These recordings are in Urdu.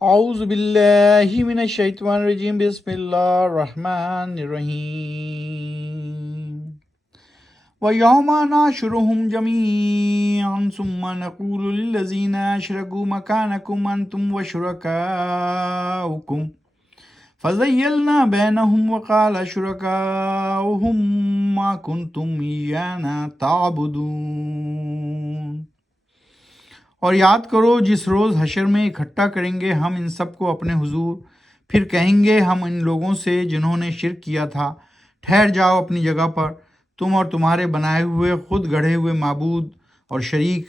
اعوذ باللہ من الشیطان الرجیم بسم اللہ الرحمن الرحیم وَيَوْمَ نَحْشُرُهُمْ جَمِيعًا ثُمَّ نَقُولُ لِلَّذِينَ أَشْرَكُوا مَكَانَكُمْ أَنْتُمْ وَشُرَكَاؤُكُمْ فَزَيَّلْنَا بَيْنَهُمْ وَقَالَ شُرَكَاؤُهُمْ مَا كُنْتُمْ إِيَّانَا تَعْبُدُونَ۔ اور یاد کرو جس روز حشر میں اکٹھا کریں گے ہم ان سب کو اپنے حضور، پھر کہیں گے ہم ان لوگوں سے جنہوں نے شرک کیا تھا، ٹھہر جاؤ اپنی جگہ پر، تم اور تمہارے بنائے ہوئے خود گڑھے ہوئے معبود اور شریک۔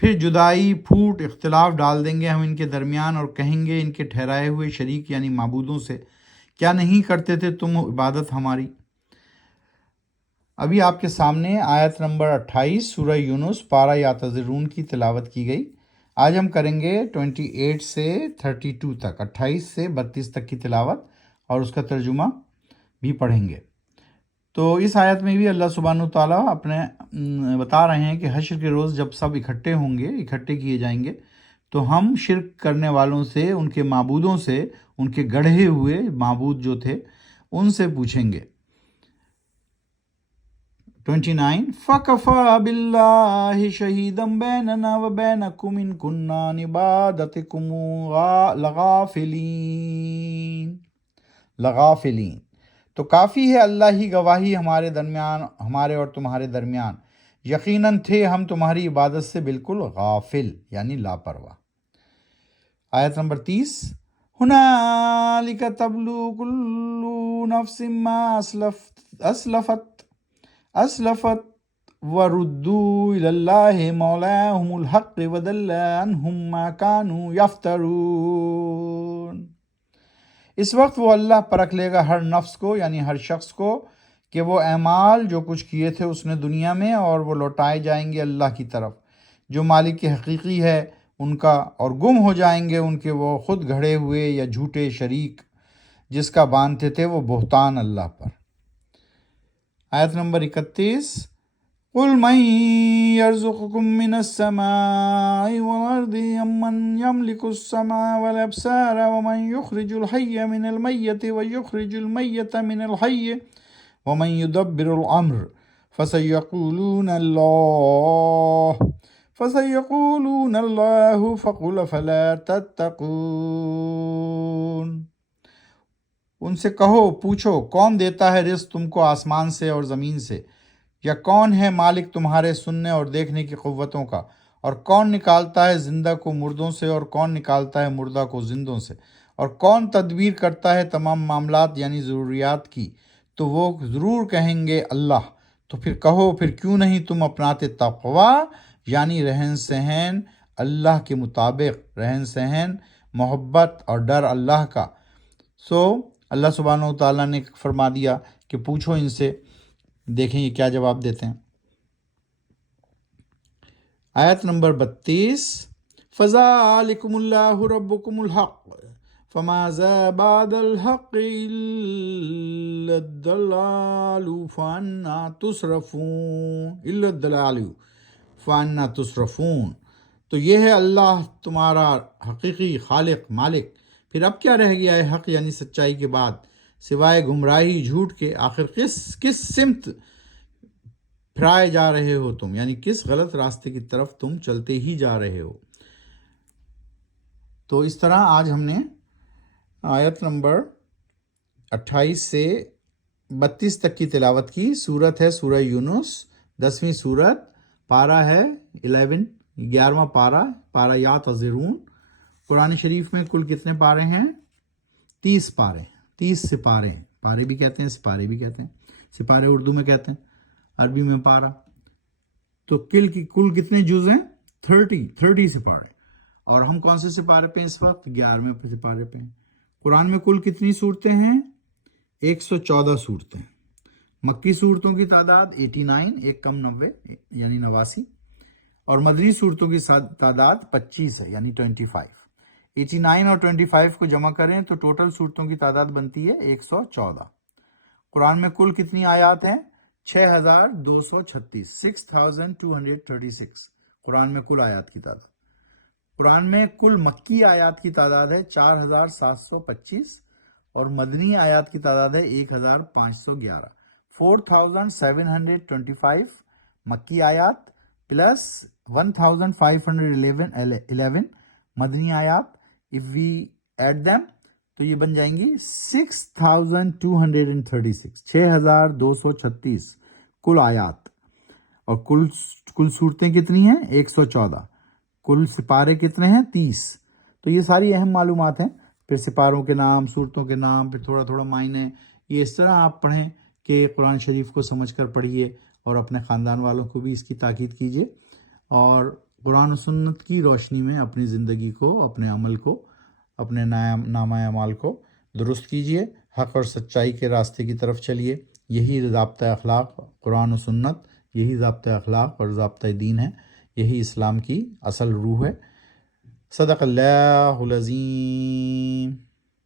پھر جدائی، پھوٹ، اختلاف ڈال دیں گے ہم ان کے درمیان اور کہیں گے ان کے ٹھہرائے ہوئے شریک یعنی معبودوں سے، کیا نہیں کرتے تھے تم عبادت ہماری؟ ابھی آپ کے سامنے آیت نمبر 28 سورہ یونس پارہ یعتذرون کی تلاوت کی گئی۔ آج ہم کریں گے 28 سے 32 تک، 28 سے 32 تک کی تلاوت اور اس کا ترجمہ بھی پڑھیں گے۔ تو اس آیت میں بھی اللہ سبحانہ تعالیٰ اپنے بتا رہے ہیں کہ حشر کے روز جب سب اکٹھے ہوں گے، اکٹھے کیے جائیں گے، تو ہم شرک کرنے والوں سے، ان کے معبودوں سے، ان کے گڑھے ہوئے معبود جو تھے ان سے پوچھیں گے۔ 29 فَكَفَى بِاللَّهِ شَهِيدًا بَيْنَنَا وَبَيْنَكُمْ إِن كُنَّا عَنْ عِبَادَتِكُمْ لَغَافِلِينَ۔ تو کافی ہے اللہ ہی گواہی ہمارے درمیان، ہمارے اور تمہارے درمیان، یقیناً تھے ہم تمہاری عبادت سے بالکل غافل یعنی لاپرواہ۔ آیت نمبر 30 هُنَالِكَ تَبْلُو كُلُّ نَفْسٍ مَّا أَسْلَفَتْ وَرُدُّوا إِلَى اللَّهِ مَوْلَاهُمُ الْحَقِّ وَضَلَّ عَنْهُمْ مَا كَانُوا يَفْتَرُونَ۔ اس وقت وہ اللہ پرکھ لے گا ہر نفس کو یعنی ہر شخص کو کہ وہ اعمال جو کچھ کیے تھے اس نے دنیا میں، اور وہ لوٹائے جائیں گے اللہ کی طرف جو مالک حقیقی ہے ان کا، اور گم ہو جائیں گے ان کے وہ خود گھڑے ہوئے یا جھوٹے شریک جس کا باندھتے تھے وہ بہتان اللہ پر۔ آیت نمبر 31 قُلْ مَنْ يَرْزُقُكُم مِّنَ السَّمَاءِ وَالْأَرْضِ أَمَّنْ يَمْلِكُ السَّمْعَ وَالْأَبْصَارَ وَمَنْ يُخْرِجُ الْحَيَّ مِنَ الْمَيِّتِ وَيُخْرِجُ الْمَيِّتَ مِنَ الْحَيِّ وَمَنْ يُدَبِّرُ الْأَمْرَ فَسَيَقُولُونَ اللَّهُ فَقُلْ أَفَلَا تَتَّقُونَ۔ ان سے کہو، پوچھو، کون دیتا ہے رزق تم کو آسمان سے اور زمین سے، یا کون ہے مالک تمہارے سننے اور دیکھنے کی قوتوں کا، اور کون نکالتا ہے زندہ کو مردوں سے اور کون نکالتا ہے مردہ کو زندوں سے، اور کون تدبیر کرتا ہے تمام معاملات یعنی ضروریات کی؟ تو وہ ضرور کہیں گے اللہ۔ تو پھر کہو، پھر کیوں نہیں تم اپناتے تقوی یعنی رہن سہن اللہ کے مطابق، رہن سہن محبت اور ڈر اللہ کا۔ اللہ سبحانہ و تعالیٰ نے فرما دیا کہ پوچھو ان سے، دیکھیں یہ کیا جواب دیتے ہیں۔ آیت نمبر 32 فَذَلِكُمُ اللَّهُ رَبُّكُمُ الْحَقُّ فَمَاذَا بَعْدَ الْحَقِّ إِلَّا الضَّلَالُ فَأَنَّىٰ تُصْرَفُونَ۔ تو یہ ہے اللہ تمہارا حقیقی خالق، مالک، پھر اب کیا رہ گیا ہے حق یعنی سچائی کے بعد سوائے گمراہی جھوٹ کے؟ آخر کس سمت پھرائے جا رہے ہو تم، یعنی کس غلط راستے کی طرف تم چلتے ہی جا رہے ہو۔ تو اس طرح آج ہم نے آیت نمبر 28 سے 32 تک کی تلاوت کی۔ سورت ہے سورہ یونس، 10ویں سورت، پارہ ہے 11واں پارہ یعتذرون۔ قرآن شریف میں کل کتنے پارے ہیں؟ 30 پارے، 30 سپارے، پارے بھی کہتے ہیں سپارے بھی کہتے ہیں، سپارے اردو میں کہتے ہیں، عربی میں پارہ۔ تو کل کتنے جز ہیں؟ 30 سپارے۔ اور ہم کون سے سپارے پہ اس وقت؟ 11ویں سپارے پہ۔ قرآن میں کل کتنی صورتیں ہیں؟ 114 صورتیں۔ مکی صورتوں کی تعداد 89، ایک کم 90 یعنی 89، اور مدنی صورتوں کی تعداد 25 ہے یعنی 25۔ 89 اور 25 کو جمع کریں تو ٹوٹل صورتوں کی تعداد بنتی ہے 114۔ قرآن میں کل کتنی آیات ہیں؟ 6236، 6236 قرآن میں کل آیات کی تعداد۔ قرآن میں کل مکی آیات کی تعداد ہے 4725 اور مدنی آیات کی تعداد ہے 1511. 4725 مکی آیات پلس 1511 مدنی آیات. if we add them تو یہ بن جائیں گی 6236 6236 کل آیات. اور کل صورتیں کتنی ہیں؟ 114. کل سپارے کتنے ہیں؟ 30. تو یہ ساری اہم معلومات ہیں. پھر سپاروں کے نام، صورتوں کے نام، پھر تھوڑا تھوڑا معنی. یہ اس طرح آپ پڑھیں کہ قرآن شریف کو سمجھ کر پڑھیے اور اپنے خاندان والوں کو بھی اس کی تاکید کیجیے اور قرآن و سنت کی روشنی میں اپنی زندگی کو، اپنے عمل کو، اپنے نامہ اعمال کو درست کیجیے. حق اور سچائی کے راستے کی طرف چلیے. یہی ضابطۂ اخلاق قرآن و سنت، یہی ضابطۂ اخلاق اور ضابطۂ دین ہے. یہی اسلام کی اصل روح ہے. صدق اللہ العظیم.